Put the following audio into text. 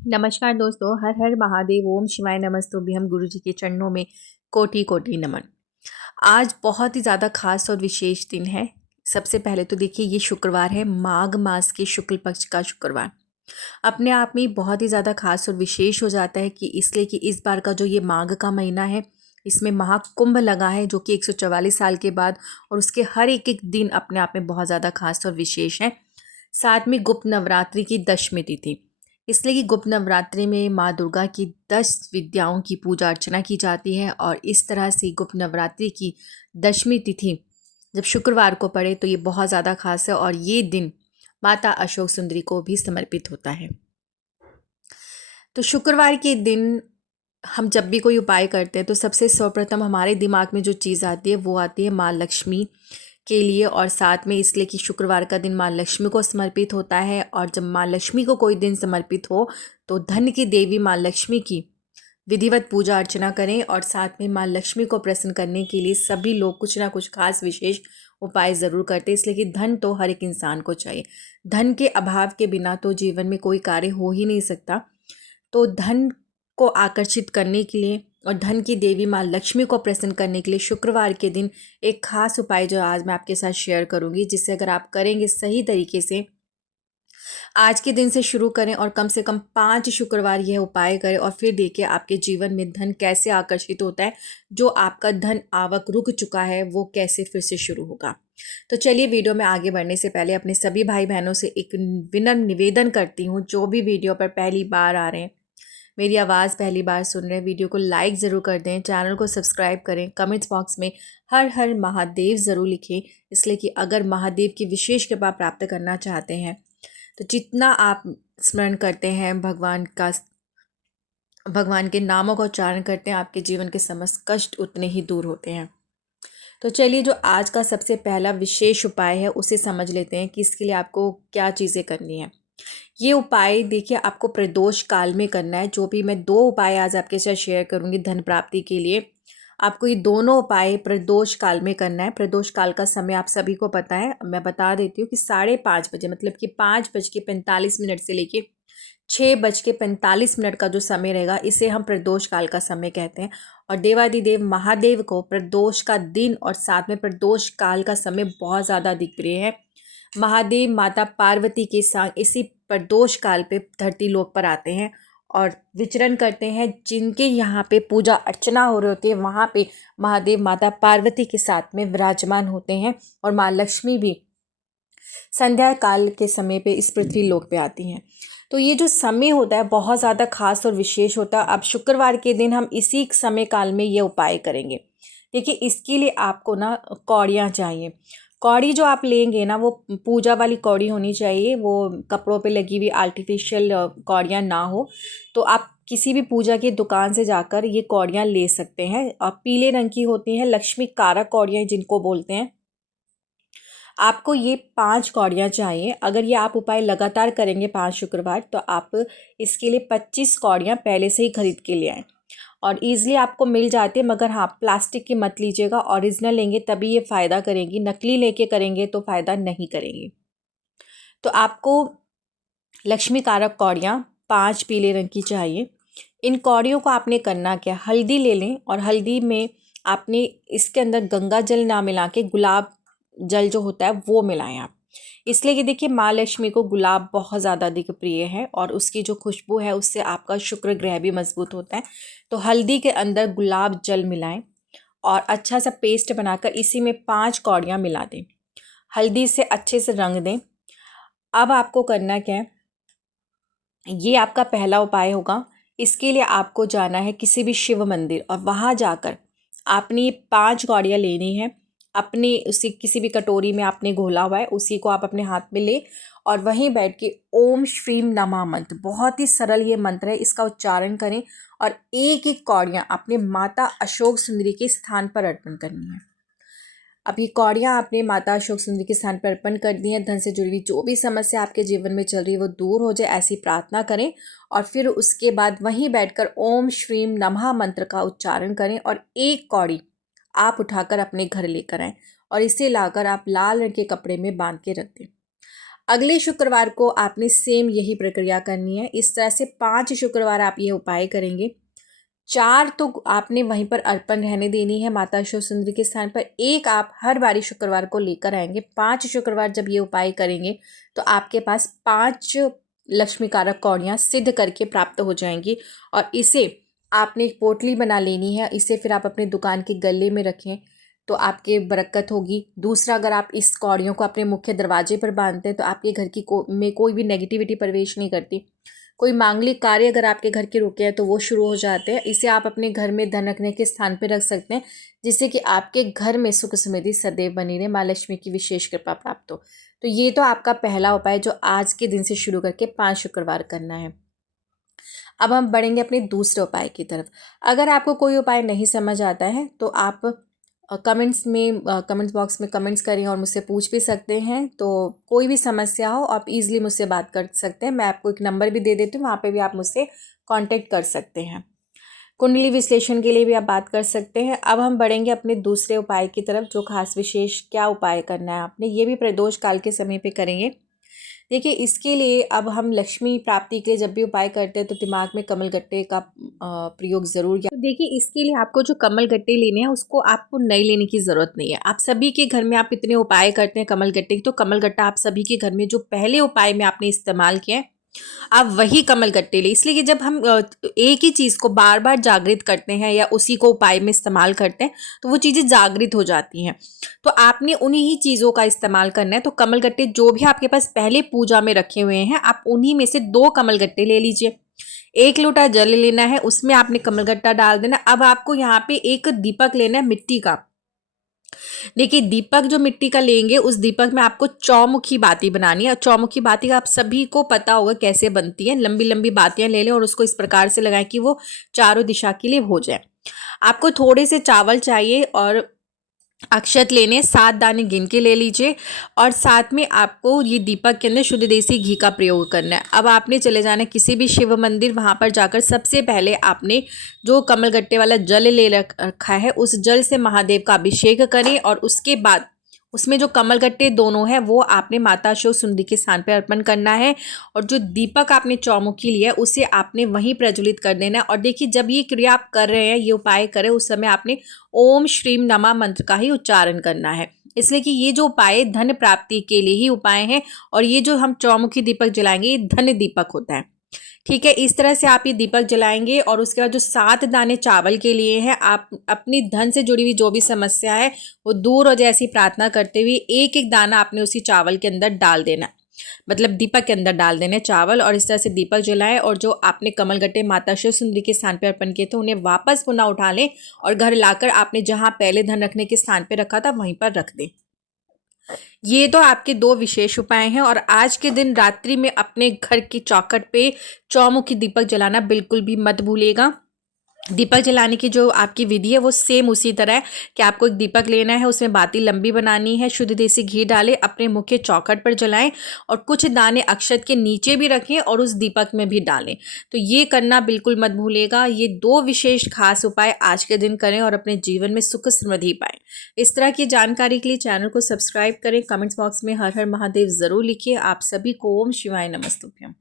नमस्कार दोस्तों, हर हर महादेव, ओम शिवाय नमस्तुभ्यम। गुरु जी के चरणों में कोटि कोटि नमन। आज बहुत ही ज़्यादा खास और विशेष दिन है। सबसे पहले तो देखिए, ये शुक्रवार है, माघ मास के शुक्ल पक्ष का शुक्रवार। अपने आप में बहुत ही ज़्यादा खास और विशेष हो जाता है कि इसलिए कि इस बार का जो ये माघ का महीना है, इसमें महाकुंभ लगा है, जो कि 144 साल के बाद, और उसके हर एक एक दिन अपने आप में बहुत ज़्यादा खास और विशेष है। साथ में गुप्त नवरात्रि की दशमी तिथि, इसलिए कि गुप्त नवरात्रि में माँ दुर्गा की 10 विद्याओं की पूजा अर्चना की जाती है। और इस तरह से गुप्त नवरात्रि की दशमी तिथि जब शुक्रवार को पड़े तो ये बहुत ज़्यादा खास है, और ये दिन माता अशोक सुंदरी को भी समर्पित होता है। तो शुक्रवार के दिन हम जब भी कोई उपाय करते हैं तो सबसे सर्वप्रथम हमारे दिमाग में जो चीज़ आती है वो आती है माँ लक्ष्मी के लिए, और साथ में इसलिए कि शुक्रवार का दिन माँ लक्ष्मी को समर्पित होता है। और जब माँ लक्ष्मी को कोई दिन समर्पित हो तो धन की देवी माँ लक्ष्मी की विधिवत पूजा अर्चना करें। और साथ में माँ लक्ष्मी को प्रसन्न करने के लिए सभी लोग कुछ ना कुछ खास विशेष उपाय ज़रूर करते हैं, इसलिए कि धन तो हर एक इंसान को चाहिए। धन के अभाव के बिना तो जीवन में कोई कार्य हो ही नहीं सकता। तो धन को आकर्षित करने के लिए और धन की देवी माँ लक्ष्मी को प्रसन्न करने के लिए शुक्रवार के दिन एक खास उपाय जो आज मैं आपके साथ शेयर करूंगी, जिससे अगर आप करेंगे सही तरीके से, आज के दिन से शुरू करें और कम से कम 5 शुक्रवार यह उपाय करें, और फिर देखिए आपके जीवन में धन कैसे आकर्षित होता है। जो आपका धन आवक रुक चुका है वो कैसे फिर से शुरू होगा। तो चलिए, वीडियो में आगे बढ़ने से पहले अपने सभी भाई बहनों से एक विनम्र निवेदन करती हूँ, जो भी वीडियो पर पहली बार आ रहे हैं, मेरी आवाज़ पहली बार सुन रहे हैं, वीडियो को लाइक ज़रूर कर दें, चैनल को सब्सक्राइब करें, कमेंट्स बॉक्स में हर हर महादेव ज़रूर लिखें, इसलिए कि अगर महादेव की विशेष कृपा प्राप्त करना चाहते हैं तो जितना आप स्मरण करते हैं भगवान के नामों का उच्चारण करते हैं, आपके जीवन के समस्त कष्ट उतने ही दूर होते हैं। तो चलिए, जो आज का सबसे पहला विशेष उपाय है उसे समझ लेते हैं कि इसके लिए आपको क्या चीज़ें करनी है। ये उपाय देखिए आपको प्रदोष काल में करना है। जो भी मैं 2 उपाय आज आपके साथ शेयर करूंगी धन प्राप्ति के लिए, आपको ये दोनों उपाय प्रदोष काल में करना है। प्रदोष काल का समय आप सभी को पता है, मैं बता देती हूँ कि 5:30 बजे, मतलब कि 5:45 से लेके 6:45 का जो समय रहेगा, इसे हम प्रदोष काल का समय कहते हैं। और देवादिदेव महादेव को प्रदोष का दिन और साथ में प्रदोष काल का समय बहुत ज़्यादा अधिक प्रिय है। महादेव माता पार्वती के संग इसी प्रदोष काल पे धरती लोक पर आते हैं और विचरण करते हैं। जिनके यहाँ पे पूजा अर्चना हो रही होती है वहाँ पे महादेव माता पार्वती के साथ में विराजमान होते हैं, और माँ लक्ष्मी भी संध्या काल के समय पे इस पृथ्वी लोक पे आती हैं। तो ये जो समय होता है बहुत ज़्यादा खास और विशेष होता है। अब शुक्रवार के दिन हम इसी समय काल में ये उपाय करेंगे। देखिए, इसके लिए आपको ना कौड़ियाँ चाहिए। कौड़ी जो आप लेंगे ना, वो पूजा वाली कौड़ी होनी चाहिए, वो कपड़ों पे लगी हुई आर्टिफिशियल कौड़ियाँ ना हो। तो आप किसी भी पूजा की दुकान से जाकर ये कौड़ियाँ ले सकते हैं, और पीले रंग की होती हैं, लक्ष्मी कारक कौड़ियाँ जिनको बोलते हैं। आपको ये 5 कौड़ियाँ चाहिए। अगर ये आप उपाय लगातार करेंगे 5 शुक्रवार, तो आप इसके लिए 25 कौड़ियाँ पहले से ही खरीद के ले आएँ, और ईज़िली आपको मिल जाती है। मगर हाँ, प्लास्टिक की मत लीजिएगा, ओरिजिनल लेंगे तभी ये फ़ायदा करेंगी, नकली लेके करेंगे तो फ़ायदा नहीं करेंगी। तो आपको लक्ष्मी कारक कौड़ियाँ 5 पीले रंग की चाहिए। इन कौड़ियों को आपने करना क्या, हल्दी ले लें, और हल्दी में आपने इसके अंदर गंगा जल ना मिला के गुलाब जल जो होता है वो मिलाएं आप। इसलिए कि देखिए, माँ लक्ष्मी को गुलाब बहुत ज़्यादा अधिक प्रिय है, और उसकी जो खुशबू है उससे आपका शुक्र ग्रह भी मजबूत होता है। तो हल्दी के अंदर गुलाब जल मिलाएं और अच्छा सा पेस्ट बनाकर इसी में 5 कौड़ियाँ मिला दें। हल्दी से अच्छे से रंग दें। अब आपको करना क्या है, ये आपका पहला उपाय होगा। इसके लिए आपको जाना है किसी भी शिव मंदिर, और वहाँ जाकर आपने 5 कौड़ियाँ लेनी है। अपनी उसी किसी भी कटोरी में आपने घोला हुआ है, उसी को आप अपने हाथ में ले, और वहीं बैठ के ओम श्रीम नमः मंत्र, बहुत ही सरल ये मंत्र है, इसका उच्चारण करें, और एक एक कौड़ियाँ अपने माता अशोक सुंदरी के स्थान पर अर्पण करनी है। अब ये कौड़ियाँ आपने माता अशोक सुंदरी के स्थान पर अर्पण कर दी हैं। धन से जुड़ी हुई जो भी समस्या आपके जीवन में चल रही है वो दूर हो जाए, ऐसी प्रार्थना करें। और फिर उसके बाद वहीं बैठकर ओम श्रीम नमः मंत्र का उच्चारण करें, और एक कौड़ी आप उठाकर अपने घर लेकर आएं, और इसे लाकर आप लाल रंग के कपड़े में बांध के रख दें। अगले शुक्रवार को आपने सेम यही प्रक्रिया करनी है। इस तरह से 5 शुक्रवार आप ये उपाय करेंगे। 4 तो आपने वहीं पर अर्पण रहने देनी है माता शिव सुंदरी के स्थान पर। 1 आप हर बारी शुक्रवार को लेकर आएंगे। 5 शुक्रवार जब ये उपाय करेंगे तो आपके पास 5 लक्ष्मी कारक कौड़ियाँ सिद्ध करके प्राप्त हो जाएंगी। और इसे आपने एक पोटली बना लेनी है। इसे फिर आप अपने दुकान के गले में रखें तो आपके बरकत होगी। दूसरा, अगर आप इस कौड़ियों को अपने मुख्य दरवाजे पर बांधते हैं तो आपके घर की में कोई भी नेगेटिविटी प्रवेश नहीं करती। कोई मांगलिक कार्य अगर आपके घर के रुके हैं तो वो शुरू हो जाते हैं। इसे आप अपने घर में धन रखने के स्थान पर रख सकते हैं, जिससे कि आपके घर में सुख समृद्धि सदैव बनी रहे, माँ लक्ष्मी की विशेष कृपा प्राप्त हो। तो ये तो आपका पहला उपाय जो आज के दिन से शुरू करके 5 शुक्रवार करना है। अब हम बढ़ेंगे अपने दूसरे उपाय की तरफ। अगर आपको कोई उपाय नहीं समझ आता है तो आप कमेंट्स बॉक्स में कमेंट्स करें और मुझसे पूछ भी सकते हैं। तो कोई भी समस्या हो आप इजीली मुझसे बात कर सकते हैं। मैं आपको एक नंबर भी दे देती हूँ, वहाँ पे भी आप मुझसे कांटेक्ट कर सकते हैं। कुंडली विश्लेषण के लिए भी आप बात कर सकते हैं। अब हम बढ़ेंगे अपने दूसरे उपाय की तरफ, जो खास विशेष क्या उपाय करना है आपने, ये भी प्रदोष काल के समय पे करेंगे। देखिए, इसके लिए अब हम लक्ष्मी प्राप्ति के लिए जब भी उपाय करते हैं तो दिमाग में कमल गट्टे का प्रयोग ज़रूर किया। तो देखिए, इसके लिए आपको जो कमल गट्टे लेने हैं उसको आपको नए लेने की ज़रूरत नहीं है। आप सभी के घर में आप इतने उपाय करते हैं कमल गट्टे की, तो कमल गट्टा आप सभी के घर में जो पहले उपाय में आपने इस्तेमाल किया है आप वही कमल गट्टे ले। इसलिए कि जब हम एक ही चीज़ को बार बार जागृत करते हैं या उसी को उपाय में इस्तेमाल करते हैं तो वो चीज़ें जागृत हो जाती हैं। तो आपने उन्हीं ही चीज़ों का इस्तेमाल करना है। तो कमल गट्टे जो भी आपके पास पहले पूजा में रखे हुए हैं आप उन्हीं में से 2 कमल गट्टे ले लीजिए। 1 लोटा जल लेना है, उसमें आपने कमल गट्टा डाल देना। अब आपको यहाँ पे एक दीपक लेना है मिट्टी का। देखिए, दीपक जो मिट्टी का लेंगे उस दीपक में आपको चौमुखी बाती बनानी है। और चौमुखी बाती का आप सभी को पता होगा कैसे बनती है। लंबी लंबी बातियां ले लें और उसको इस प्रकार से लगाएं कि वो चारों दिशा के लिए हो जाए। आपको थोड़े से चावल चाहिए और अक्षत लेने 7 दाने गिन के ले लीजिए। और साथ में आपको ये दीपक के अंदर शुद्ध देसी घी का प्रयोग करना है। अब आपने चले जाना है किसी भी शिव मंदिर, वहाँ पर जाकर सबसे पहले आपने जो कमल गट्टे वाला जल ले रखा है उस जल से महादेव का अभिषेक करें। और उसके बाद उसमें जो कमल गट्टे दोनों हैं वो आपने माता शिव सुंदरी के स्थान पर अर्पण करना है। और जो दीपक आपने चौमुखी लिया है उसे आपने वहीं प्रज्वलित कर देना है। और देखिए, जब ये क्रिया आप कर रहे हैं, ये उपाय करें, उस समय आपने ओम श्रीम नमः मंत्र का ही उच्चारण करना है। इसलिए कि ये जो उपाय धन प्राप्ति के लिए ही उपाय हैं। और ये जो हम चौमुखी दीपक जलाएंगे ये धन दीपक होता है। ठीक है, इस तरह से आप ये दीपक जलाएंगे। और उसके बाद जो 7 दाने चावल के लिए हैं, आप अपनी धन से जुड़ी हुई जो भी समस्या है वो दूर हो जाए ऐसी प्रार्थना करते हुए एक एक दाना आपने उसी चावल के अंदर डाल देना, मतलब दीपक के अंदर डाल देने चावल। और इस तरह से दीपक जलाएं। और जो आपने कमल गट्टे माता शिव सुंदरी के स्थान पर अर्पण किए थे उन्हें वापस पुनः उठा लें और घर लाकर आपने जहाँ पहले धन रखने के स्थान पर रखा था वहीं पर रख दें। ये तो आपके 2 विशेष उपाय हैं। और आज के दिन रात्रि में अपने घर की चौखट पे चौमुखी दीपक जलाना बिल्कुल भी मत भूलिएगा। दीपक जलाने की जो आपकी विधि है वो सेम उसी तरह है कि आपको एक दीपक लेना है, उसमें बाती लंबी बनानी है, शुद्ध देसी घी डालें, अपने मुख्य चौखट पर जलाएं और कुछ दाने अक्षत के नीचे भी रखें और उस दीपक में भी डालें। तो ये करना बिल्कुल मत भूलिएगा। ये 2 विशेष खास उपाय आज के दिन करें और अपने जीवन में सुख समृद्धि पाएं। इस तरह की जानकारी के लिए चैनल को सब्सक्राइब करें। कमेंट्स बॉक्स में हर हर महादेव जरूर लिखिए। आप सभी को ओम शिवाय नमस्तुभ्यम।